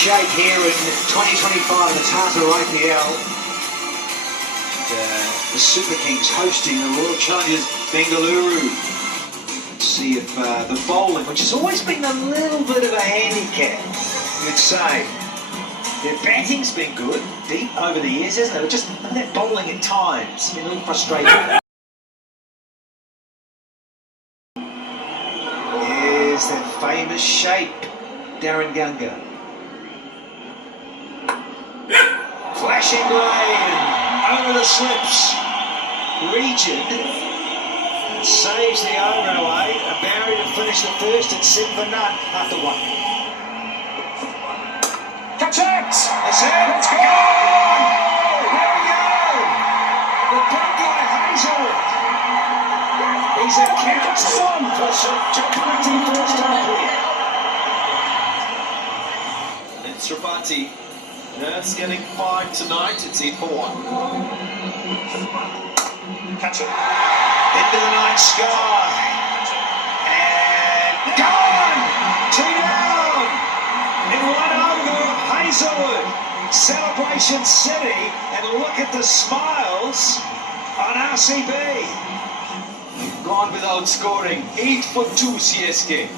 shape here in 2025 in the Tata IPL. The Super Kings hosting the Royal Challengers Bengaluru. Let's see if the bowling, which has always been a little bit of a handicap, you'd say. Their batting's been good, deep over the years, hasn't it? But just that bowling at times, been a little frustrating. There's that famous shape, Darren Gunga. Flashing blade, over the slips. Region saves the over away. A Barry to finish the first and 7 for none after 1. Catch it! That's it! It's gone! There we go! The big guy Hazelwood. He's a captain for Jakarta first time here. It's Tripathi. Nerves getting 5 tonight. It's 8 for 1. Catch it. Into the night sky. And gone! 2 down! In 1 over, Hazelwood. Celebration City. And look at the smiles on RCB. Gone without scoring. 8 for 2 CSK.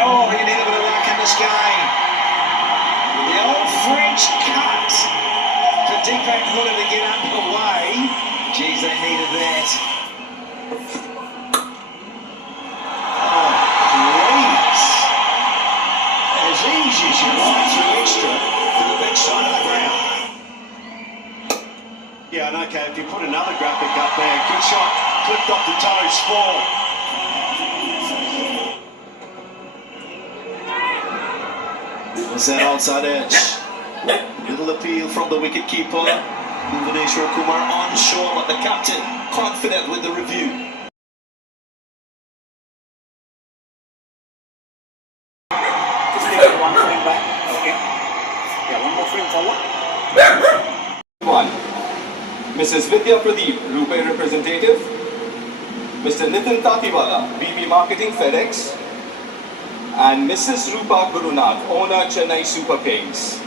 Oh, he needed a bit of luck in this game. The old French cut for Deepak Hooda to get up and away. Geez, they needed that. Oh, please. As easy as you want through extra to the big side of the ground. Yeah, and okay, if you put another graphic up there, good shot, clipped off the toes, 4. Was that outside edge? Little appeal from the wicketkeeper. Bhuvaneshwar Kumar unsure, but the captain confident with the review. Just take it 1 frame back. Okay. Yeah, 1 more frame forward. 1. Mrs. Vidya Pradeep, Rupee representative. Mr. Nitin Tatiwala, BB Marketing FedEx. And Mrs. Rupa Gurunath, owner Chennai Super Kings.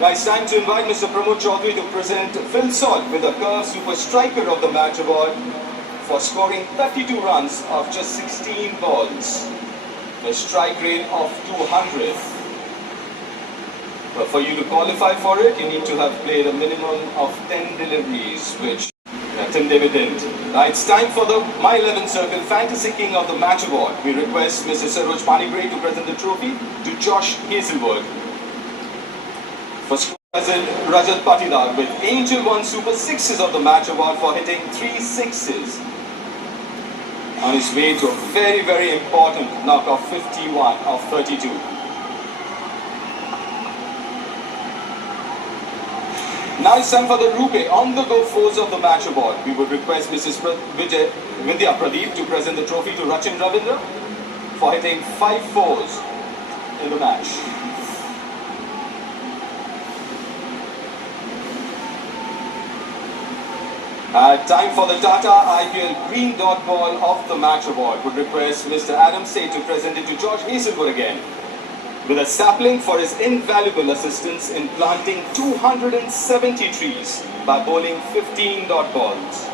Now it's time to invite Mr. Pramod Chaudhary to present Phil Salt with the Curve Super Striker of the Match Award for scoring 32 runs of just 16 balls. A strike rate of 200. But for you to qualify for it, you need to have played a minimum of 10 deliveries, which Tim David didn't. Now it's time for the My 11 Circle Fantasy King of the Match Award. We request Mr. Saroj Panigray to present the trophy to Josh Hazelwood. For Rajat Patidar with Angel 1 Super 6s of the Match Award for hitting 3 sixes. On his way to a very, very important knock of 51 of 32. Now it's time for the Rupee on-the-go fours of the Match Award. We would request Mrs. Vidya Pradeep to present the trophy to Rachin Ravindra for hitting 5 fours in the match. Time for the Tata IPL Green Dot Ball of the Match Award. Would request Mr. Adam Say to present it to George Hazelwood again, with a sapling for his invaluable assistance in planting 270 trees by bowling 15 dot balls.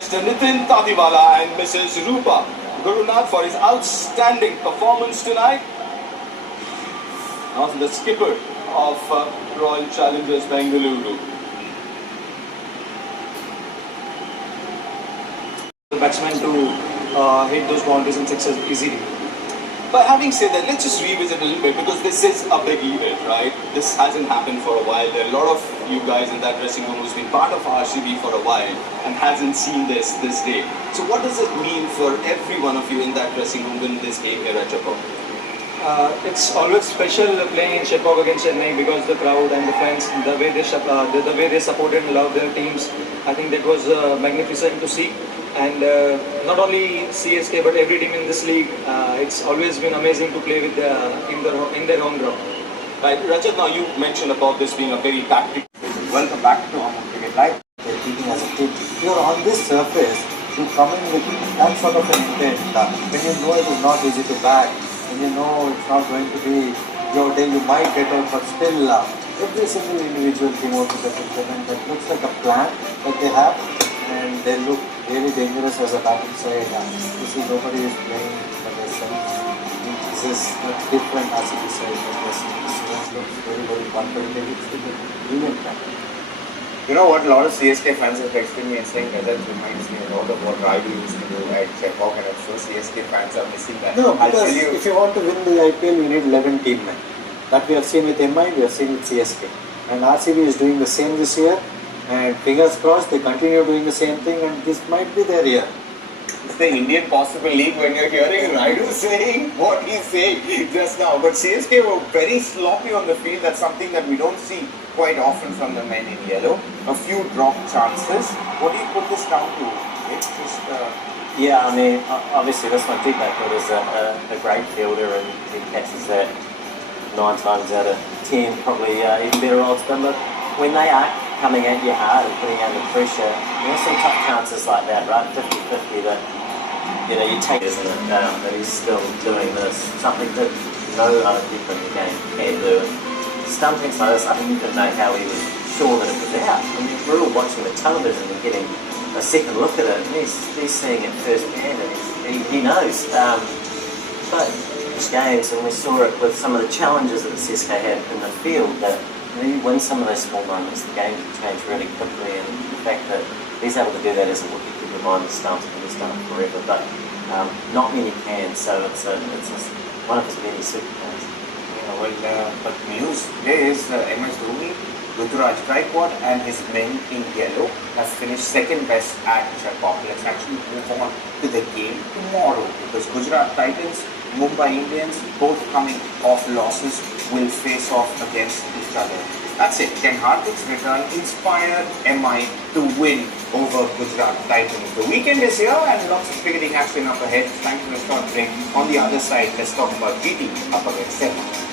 Mr. Nitin Tatiwala and Mrs. Rupa Gurunath for his outstanding performance tonight. Also the skipper of Royal Challengers Bengaluru. The batsman to hit those boundaries and sixes easily. But having said that, let's just revisit a little bit, because this is a big event, right? This hasn't happened for a while. There are a lot of you guys in that dressing room who's been part of RCB for a while and hasn't seen this day. So what does it mean for every one of you in that dressing room in this game here at Chepauk? It's always special playing in Chepauk against Chennai, because the crowd and the fans, the way they supported and loved their teams, I think that was magnificent to see. And not only CSK but every team in this league, it's always been amazing to play with in their home ground. Right, Rajat, now you mentioned about this being a very tactical. Welcome back to Home Cricket Live. Keeping as a team, you're on this surface. You come in with that sort of an intent. When you know it is not easy to back, when you know it's not going to be your day, you might get out, but still every single individual came out with a picture, and that looks like a plan that they have, and they look really dangerous as a batting side. You see, nobody is playing for themselves. This is a different RCB side, but this looks very, very confident. It's a brilliant plan. You know what, a lot of CSK fans have texted me and saying that reminds me a lot of what Raidu used to do at Chepauk, and I'm sure CSK fans are missing that. No, I'll because tell you, if you want to win the IPL, you need 11 team men. That we have seen with MI, we have seen with CSK. And RCB is doing the same this year, and fingers crossed they continue doing the same thing, and this might be their year. it's the Indian Possible League when you're hearing Raidu saying what he's saying just now. But CSK were very sloppy on the field. That's something that we don't see quite often from the men in yellow. A few drop chances. What do you put this down to? It's just, Yeah, I mean, obviously this one, Deep Blackwood is a great fielder, and he catches that 9 times out of 10, probably even better odds. But look, when they are coming at you hard and putting you under pressure, there's some tough chances like that, right? 50-50 that, you know, you take, isn't it? That he's still doing this, something that no other people in the game can do. And stumpings like this, I didn't even know how he was sure that it was out. I mean, we're all watching the television and getting a second look at it, and he's seeing it firsthand, and he knows. But these games, and we saw it with some of the challenges that the CSK had in the field, that you win some of those small moments, the game can change really quickly, and the fact that he's able to do that as a rookie, keep your mind the stumps, and he's done it forever, but not many can, so it's one of his many superpowers. but news today is MS Dhoni, Ruturaj Gaikwad and his men in yellow have finished second best at Chepauk. Let's actually move on to the game tomorrow, because Gujarat Titans, Mumbai Indians, both coming off losses, will face off against each other. That's it. Can Hardik's return inspire MI to win over Gujarat Titans? The weekend is here and lots of cricketing action up ahead. It's time for a short break. On the other side, let's talk about GT up against MI.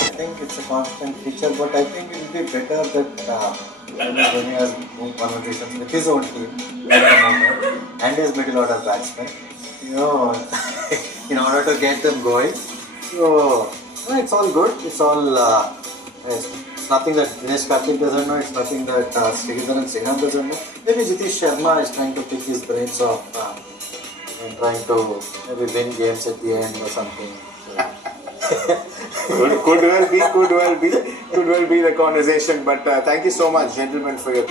I think it's a constant feature, but I think it will be better that when he has more conversations with his own team at the moment and his middle order batsmen, you know, in order to get them going. So it's all good. It's all it's nothing that Dinesh Karthik doesn't know. It's nothing that Sridhar and Sriram doesn't know. Maybe Jitish Sharma is trying to pick his brains off and trying to maybe win games at the end or something. Could well be the conversation, but thank you so much, gentlemen, for your